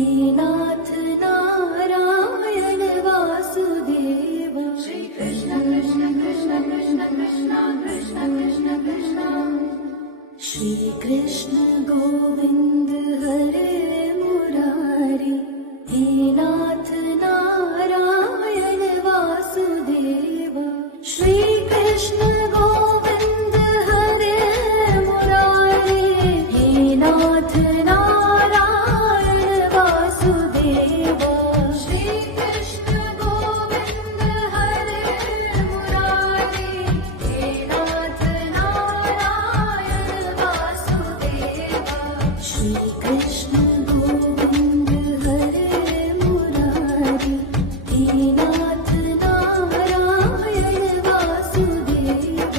हे नाथ नारायण वासुदेव। श्री कृष्ण कृष्ण कृष्ण कृष्ण कृष्ण कृष्ण कृष्ण कृष्ण। श्री कृष्ण गोविंद हरे मुरारी। हे नाथ नारायण वासुदेव। श्री कृष्ण गोविंद हरे मुरारी। हे नाथ नारायण वासुदेव। श्री कृष्ण गोविंद हरे मुरारी। हे नाथ नारायण वासुदेव। श्री कृष्ण गोविंद हरे मुरारी। हे नाथ नारायण वासुदेव।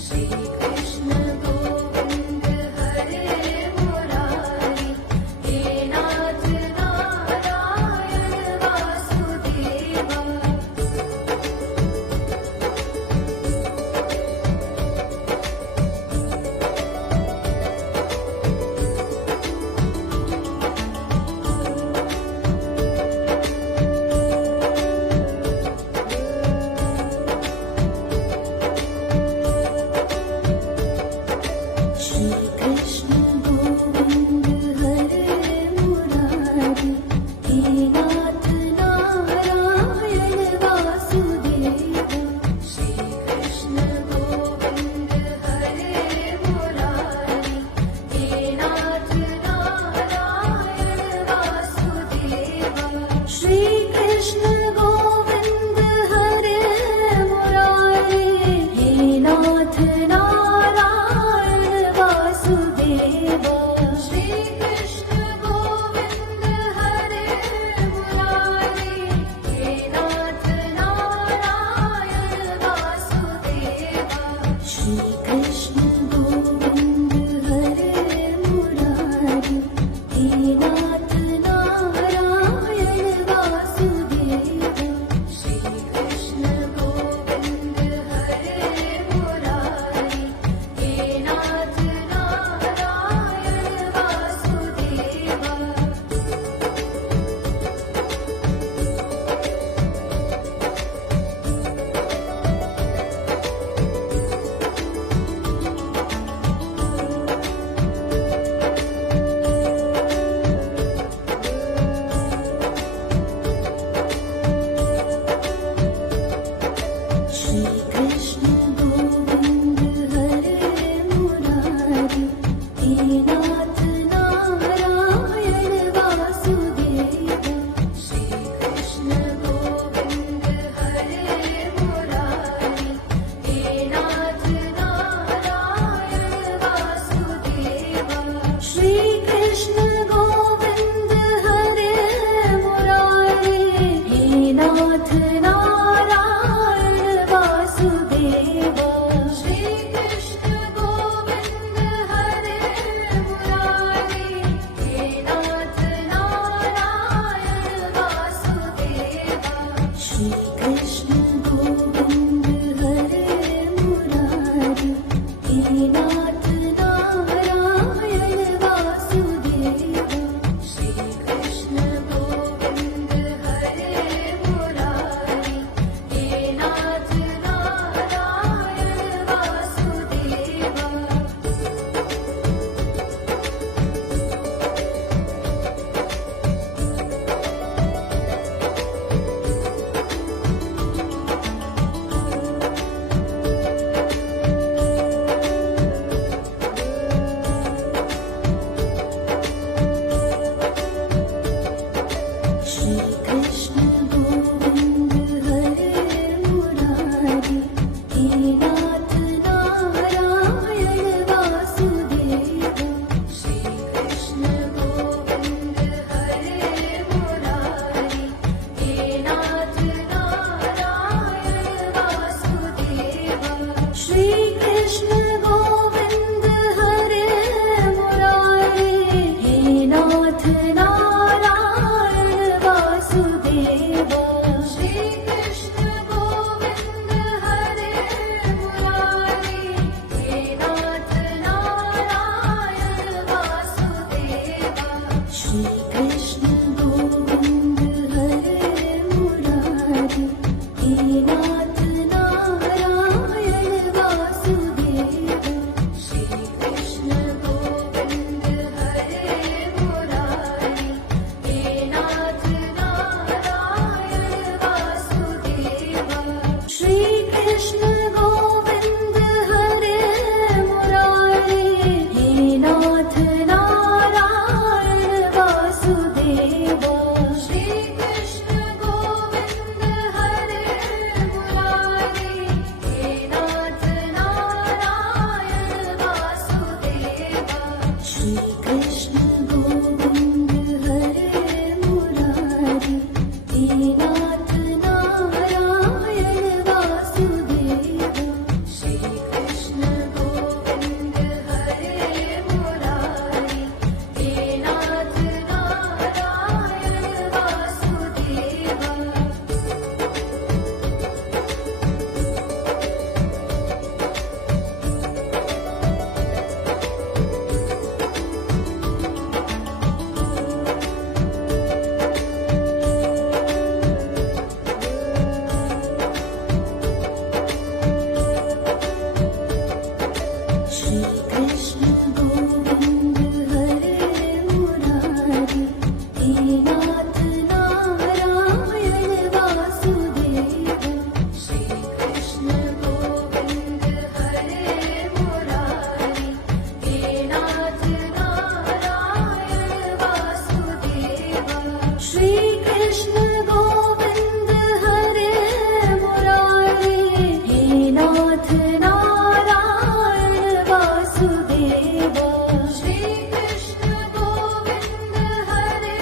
श्री कृष्ण गोविंद हरे मुरारी। हे नाथ नारायण वासुदेव। श्री कृष्ण गोविंद हरे मुरारी। हे नाथ नारायण वासुदेव। श्री कृष्ण गोविंद हरे मुरारी। हे नाथ नारायण वासुदेव। श्री कृष्ण गोविंद हरे मुरारी। हे नाथ नारायण वासुदेव। श्री कृष्ण गोविंद हरे मुरारी। हे नाथ नारायण वासुदेव। श्री कृष्ण गोविंद हरे मुरारी। हे नाथ नारायण वासुदेव। श्री कृष्ण गोविंद हरे मुरारी। हे नाथ नारायण वासुदेव। श्री कृष्ण गोविंद हरे मुरारी। हे नाथ नारायण वासुदेव। श्री कृष्ण गोविंद हरे मुरारी। हे नाथ नारायण वासुदेव। श्री कृष्ण गोविंद हरे मुरारी। हे नाथ नारायण वासुदेव। श्री कृष्ण गोविंद हरे मुरारी। हे नाथ नारायण वासुदेव। श्री कृष्ण गोविंद हरे मुरारी। हे नाथ नारायण वासुदेव। श्री कृष्ण गोविंद हरे मुरारी। हे नाथ नारायण वासुदेव। श्री कृष्ण गोविंद हरे मुरारी। हे नाथ नारायण वासुदेव। श्री कृष्ण गोविंद हरे मुरारी। हे नाथ नारायण वासुदेव। श्री कृष्ण गोविंद हरे मुरारी। हे नाथ नारायण वासुदेव। श्री कृष्ण गोविंद हरे मुरारी। हे नाथ नारायण वासुदेव। श्री कृष्ण वासुदेव श्री कृष्ण गोविंद हरे मुरारी हे नाथ नारायण वासुदेव श्री कृष्ण गोविंद हरे मुरारी हे नाथ नारायण वासुदेव श्री कृष्ण गोविंद हरे मुरारी हे नाथ नारायण वासुदेव श्री कृष्ण गोविंद हरे मुरारी हे नाथ नारायण वासुदेव श्री कृष्ण गोविंद हरे मुरारी हे नाथ नारायण वासुदेव श्री कृष्ण गोविंद हरे मुरारी हे नाथ नारायण वासुदेव श्री कृष्ण गोविंद हरे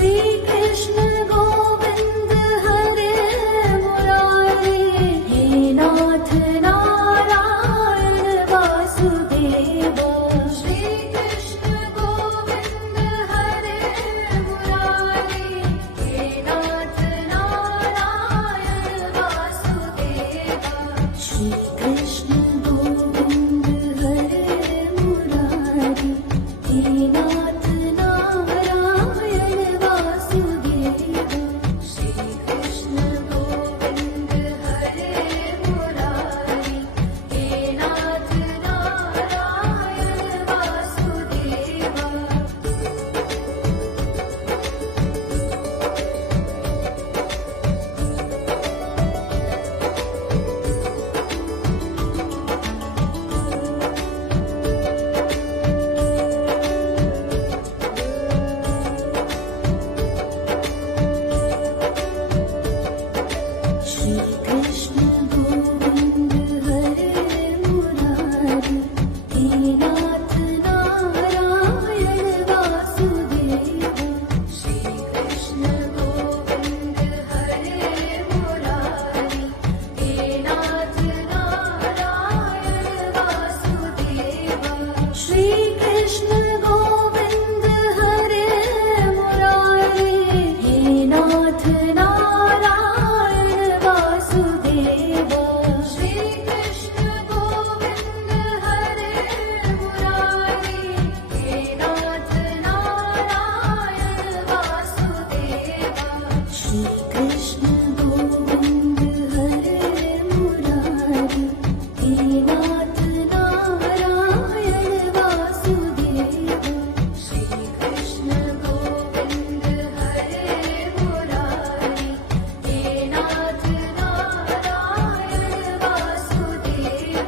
श्री कृष्ण गोविंद हरे मुरारी, हे नाथ नारायण वासुदेव। श्री कृष्ण गोविंद हरे मुरारी, हे नाथ नारायण वासुदेव। श्री कृष्ण गोविंद हरे मुरारी, हे नाथ नारायण वासुदेव। श्री कृष्ण गोविंद हरे मुरारी, हे नाथ नारायण वासुदेव। श्री कृष्ण गोविंद हरे मुरारी, हे नाथ नारायण वासुदेव। श्री कृष्ण गोविंद हरे मुरारी, हे नाथ नारायण वासुदेव। श्री कृष्ण गोविंद हरे मुरारी, हे नाथ नारायण वासुदेव। श्री कृष्ण गोविंद हरे मुरारी, हे नाथ नारायण वासुदेव। श्री कृष्ण गोविंद हरे मुरारी, हे नाथ नारायण वासुदेव। श्री कृष्ण गोविंद हरे मुरारी, हे नाथ नारायण वासुदेव।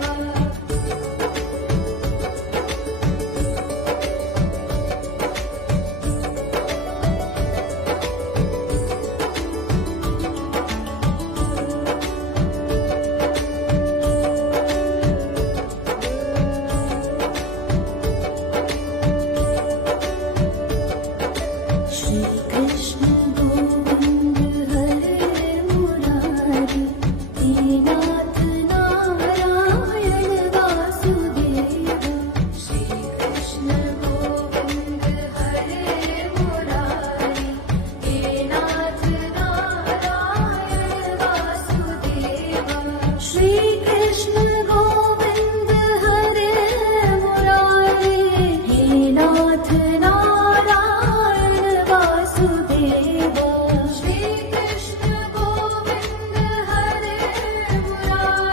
श्री कृष्ण गोविंद हरे मुरारी, हे नाथ नारायण वासुदेव। श्री कृष्ण गोविंद हरे मुरारी, हे नाथ नारायण वासुदेव। श्री कृष्ण गोविंद हरे मुरारी, हे नाथ नारायण वासुदेव। श्री कृष्ण गोविंद हरे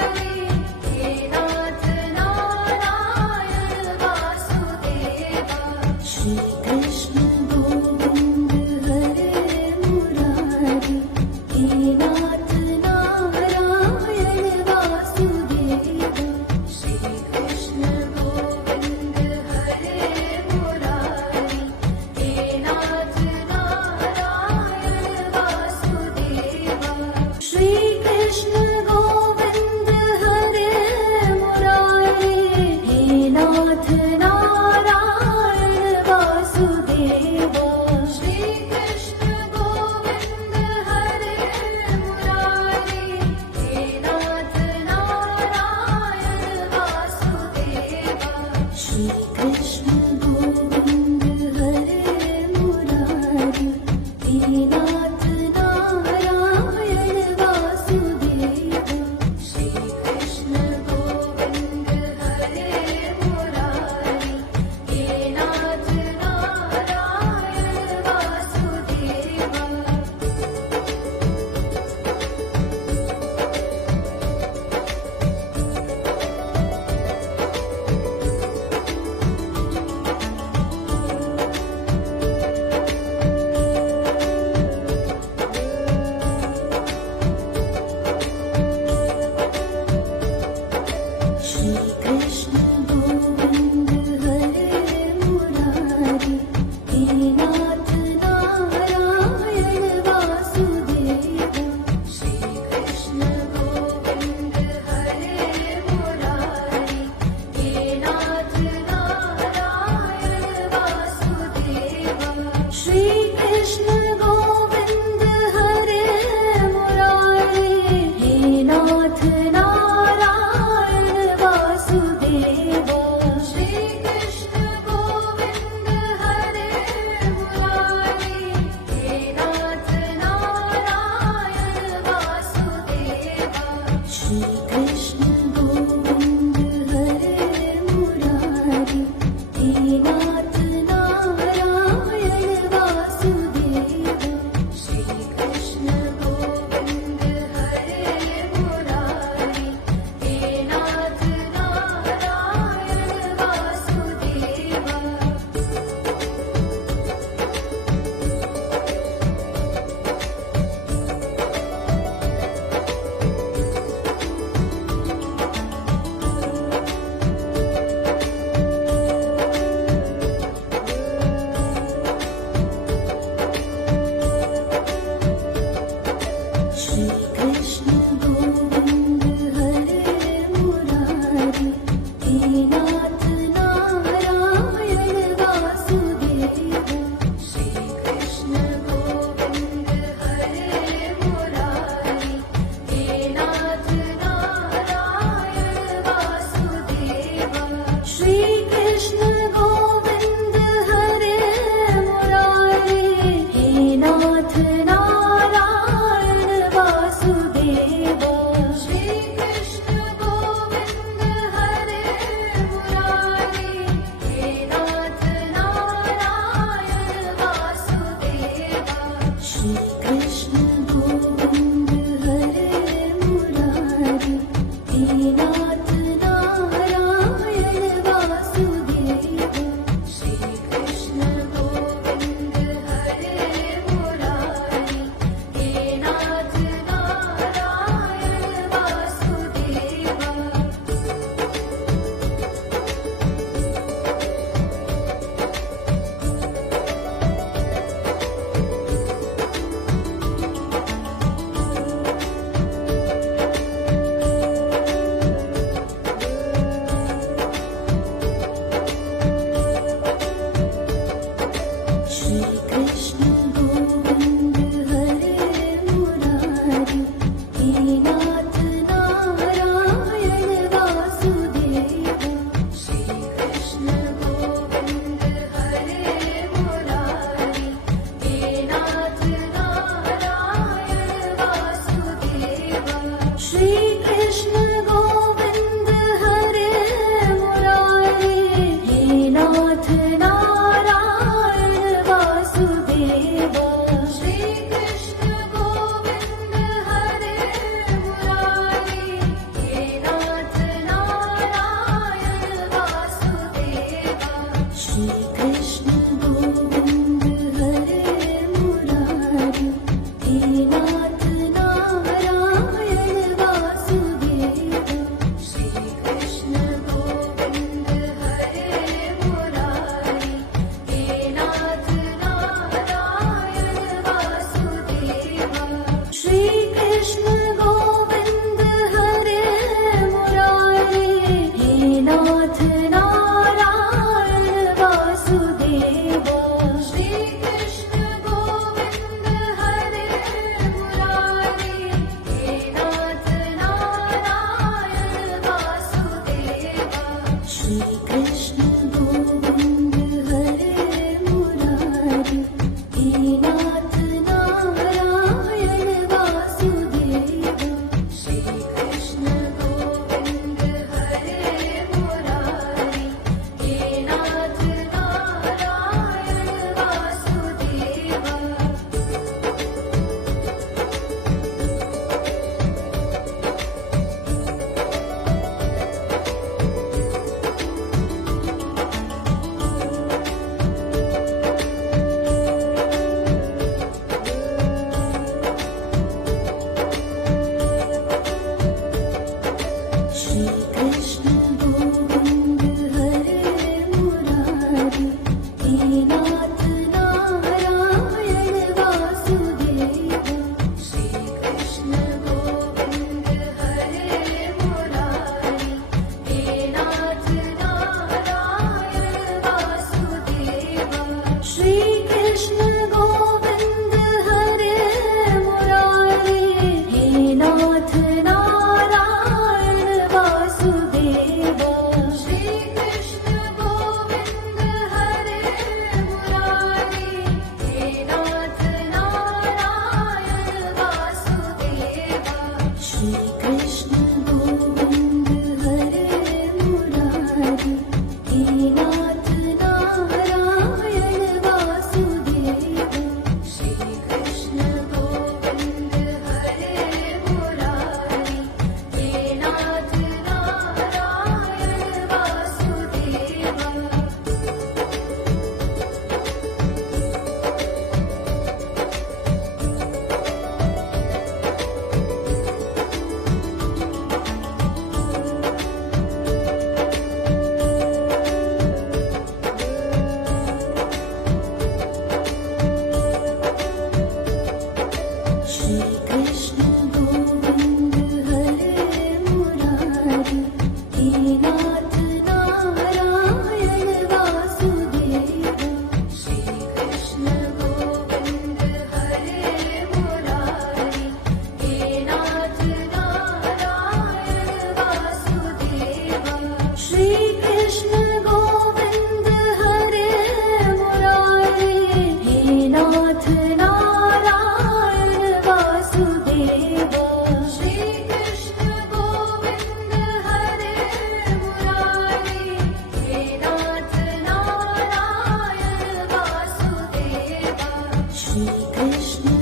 मुरारी, हे नाथ नारायण वासुदेव। श्री कृष्ण गोविंद हरे मुरारी, हे नाथ नारायण वासुदेव। श्री कृष्ण गोविंद हरे मुरारी, हे नाथ नारायण वासुदेव। श्री कृष्ण गोविंद हरे मुरारी, हे नाथ नारायण वासुदेव। श्री कृष्ण गोविंद हरे मुरारी, हे नाथ नारायण वासुदेव। श्री कृष्ण गोविंद हरे मुरारी, हे नाथ नारायण वासुदेव। श्री कृष्ण गोविंद हरे मुरारी, हे नाथ नारायण वासुदेव। Krishna